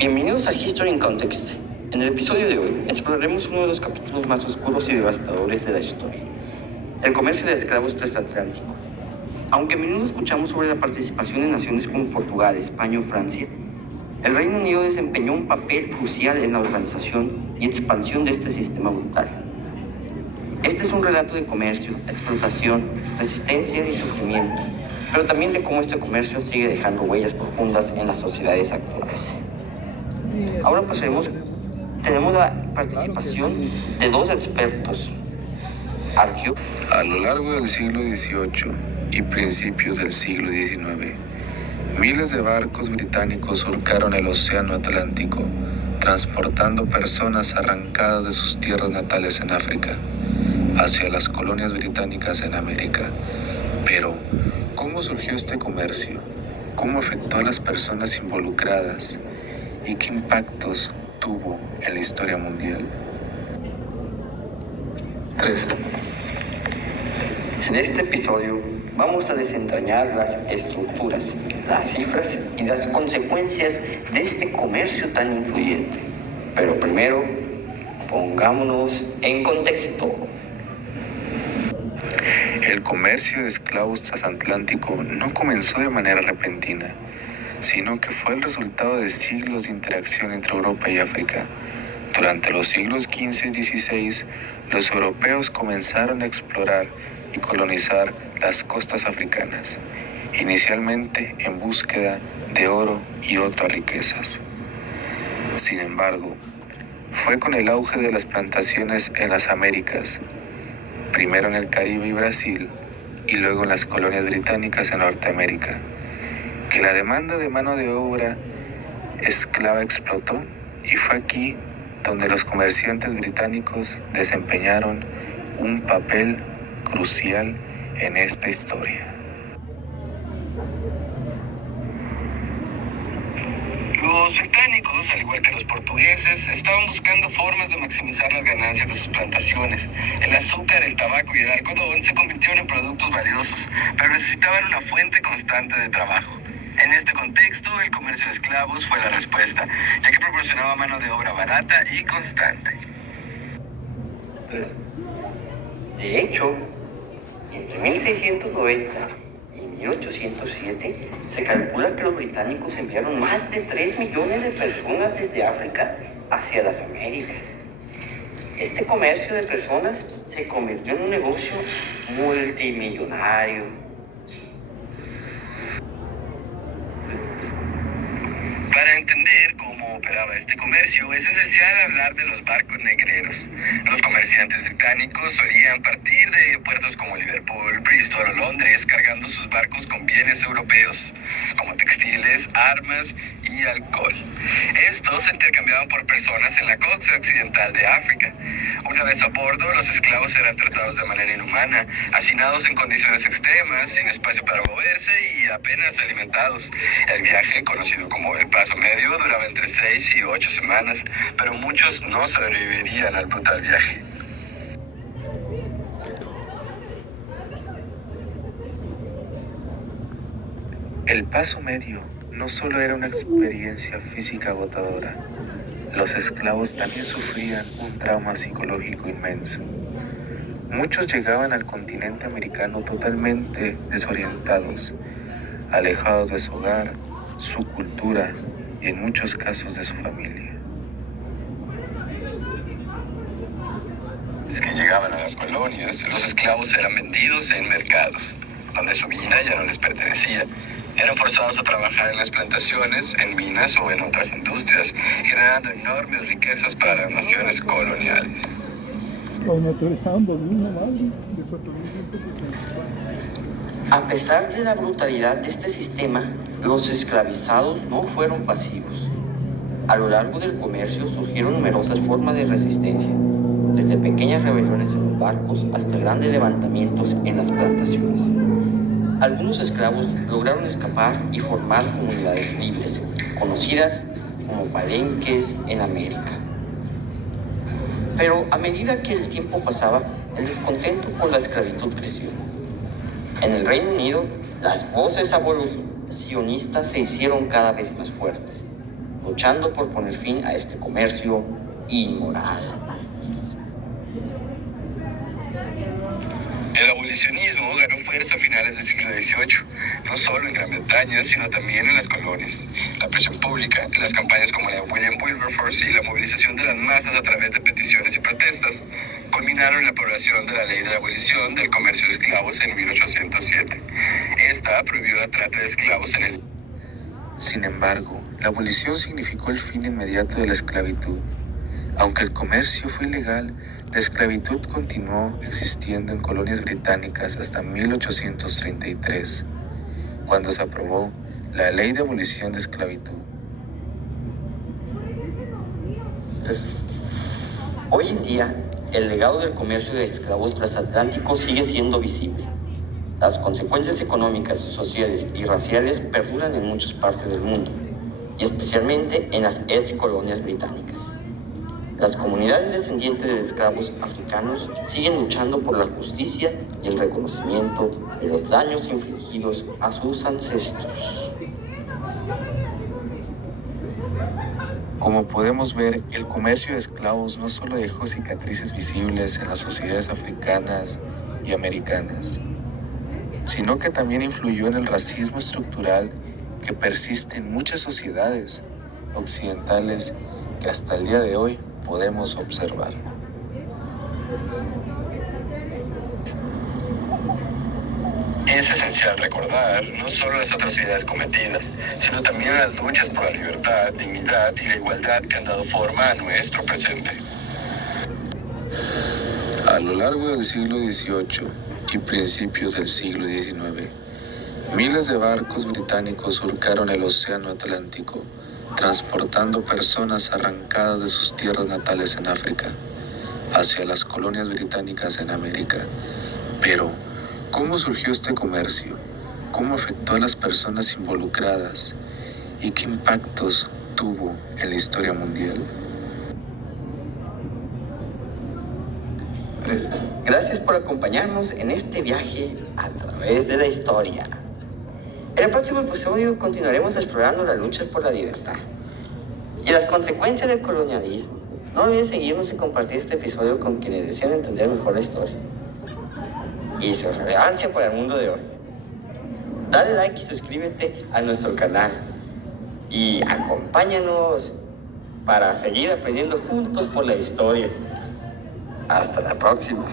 Bienvenidos a History in Context. En el episodio de hoy exploraremos uno de los capítulos más oscuros y devastadores de la historia, el comercio de esclavos transatlántico. Aunque a menudo escuchamos sobre la participación de naciones como Portugal, España o Francia, el Reino Unido desempeñó un papel crucial en la organización y expansión de este sistema brutal. Este es un relato de comercio, explotación, resistencia y sufrimiento, pero también de cómo este comercio sigue dejando huellas profundas en las sociedades actuales. Ahora tenemos la participación de dos expertos. Argio. A lo largo del siglo XVIII y principios del siglo XIX, miles de barcos británicos surcaron el Océano Atlántico, transportando personas arrancadas de sus tierras natales en África hacia las colonias británicas en América. Pero, ¿cómo surgió este comercio? ¿Cómo afectó a las personas involucradas? ¿Y qué impactos tuvo en la historia mundial? 3. En este episodio vamos a desentrañar las estructuras, las cifras y las consecuencias de este comercio tan influyente. Pero primero, pongámonos en contexto. El comercio de esclavos transatlántico no comenzó de manera repentina, sino que fue el resultado de siglos de interacción entre Europa y África. Durante los siglos XV y XVI, los europeos comenzaron a explorar y colonizar las costas africanas, inicialmente en búsqueda de oro y otras riquezas. Sin embargo, fue con el auge de las plantaciones en las Américas, primero en el Caribe y Brasil, y luego en las colonias británicas en Norteamérica, que la demanda de mano de obra esclava explotó, y fue aquí donde los comerciantes británicos desempeñaron un papel crucial en esta historia. Los británicos, al igual que los portugueses, estaban buscando formas de maximizar las ganancias de sus plantaciones. El azúcar, el tabaco y el algodón se convirtieron en productos valiosos, pero necesitaban una fuente constante de trabajo. En este contexto, el comercio de esclavos fue la respuesta, ya que proporcionaba mano de obra barata y constante. 3. De hecho, entre 1690 y 1807 se calcula que los británicos enviaron más de 3 millones de personas desde África hacia las Américas. Este comercio de personas se convirtió en un negocio multimillonario. Para entender cómo operaba este comercio, es esencial hablar de los barcos negreros. Los comerciantes británicos solían partir de puertos como Liverpool, Bristol o Londres, cargando sus barcos con bienes europeos, como textiles, armas y alcohol. Estos se intercambiaban por personas en la costa occidental de África. Una vez a bordo, los esclavos eran tratados de manera inhumana, hacinados en condiciones extremas, sin espacio para moverse y apenas alimentados. El viaje, conocido como el paso medio, duraba entre 6 y 8 semanas, pero muchos no sobrevivirían al brutal viaje. El paso medio no solo era una experiencia física agotadora, los esclavos también sufrían un trauma psicológico inmenso. Muchos llegaban al continente americano totalmente desorientados, alejados de su hogar, su cultura y en muchos casos de su familia. Que llegaban a las colonias, los esclavos eran vendidos en mercados, donde su vida ya no les pertenecía. Eran forzados a trabajar en las plantaciones, en minas o en otras industrias, generando enormes riquezas para las naciones coloniales. A pesar de la brutalidad de este sistema, los esclavizados no fueron pasivos. A lo largo del comercio surgieron numerosas formas de resistencia, desde pequeñas rebeliones en los barcos hasta grandes levantamientos en las plantaciones. Algunos esclavos lograron escapar y formar comunidades libres, conocidas como palenques en América. Pero a medida que el tiempo pasaba, el descontento por la esclavitud creció. En el Reino Unido, las voces abolicionistas se hicieron cada vez más fuertes. luchando por poner fin a este comercio inmoral. El abolicionismo ganó fuerza a finales del siglo XVIII, no solo en Gran Bretaña, sino también en las colonias. La presión pública, las campañas como la de William Wilberforce y la movilización de las masas a través de peticiones y protestas culminaron en la aprobación de la ley de la abolición del comercio de esclavos en 1807. Esta prohibió la trata de esclavos en el... Sin embargo, la abolición significó el fin inmediato de la esclavitud. Aunque el comercio fue ilegal, la esclavitud continuó existiendo en colonias británicas hasta 1833, cuando se aprobó la Ley de Abolición de Esclavitud. Hoy en día, el legado del comercio de esclavos transatlánticos sigue siendo visible. Las consecuencias económicas, sociales y raciales perduran en muchas partes del mundo, y especialmente en las ex colonias británicas. Las comunidades descendientes de esclavos africanos siguen luchando por la justicia y el reconocimiento de los daños infligidos a sus ancestros. Como podemos ver, el comercio de esclavos no solo dejó cicatrices visibles en las sociedades africanas y americanas, sino que también influyó en el racismo estructural que persiste en muchas sociedades occidentales que hasta el día de hoy podemos observar. Es esencial recordar no solo las atrocidades cometidas, sino también las luchas por la libertad, dignidad y la igualdad que han dado forma a nuestro presente. A lo largo del siglo XVIII y principios del siglo XIX, miles de barcos británicos surcaron el Océano Atlántico, transportando personas arrancadas de sus tierras natales en África hacia las colonias británicas en América. Pero, ¿cómo surgió este comercio? ¿Cómo afectó a las personas involucradas? ¿Y qué impactos tuvo en la historia mundial? Gracias por acompañarnos en este viaje a través de la historia. En el próximo episodio continuaremos explorando las luchas por la libertad y las consecuencias del colonialismo. No olvides seguirnos y compartir este episodio con quienes desean entender mejor la historia y su relevancia para el mundo de hoy. Dale like y suscríbete a nuestro canal y acompáñanos para seguir aprendiendo juntos por la historia. Hasta la próxima.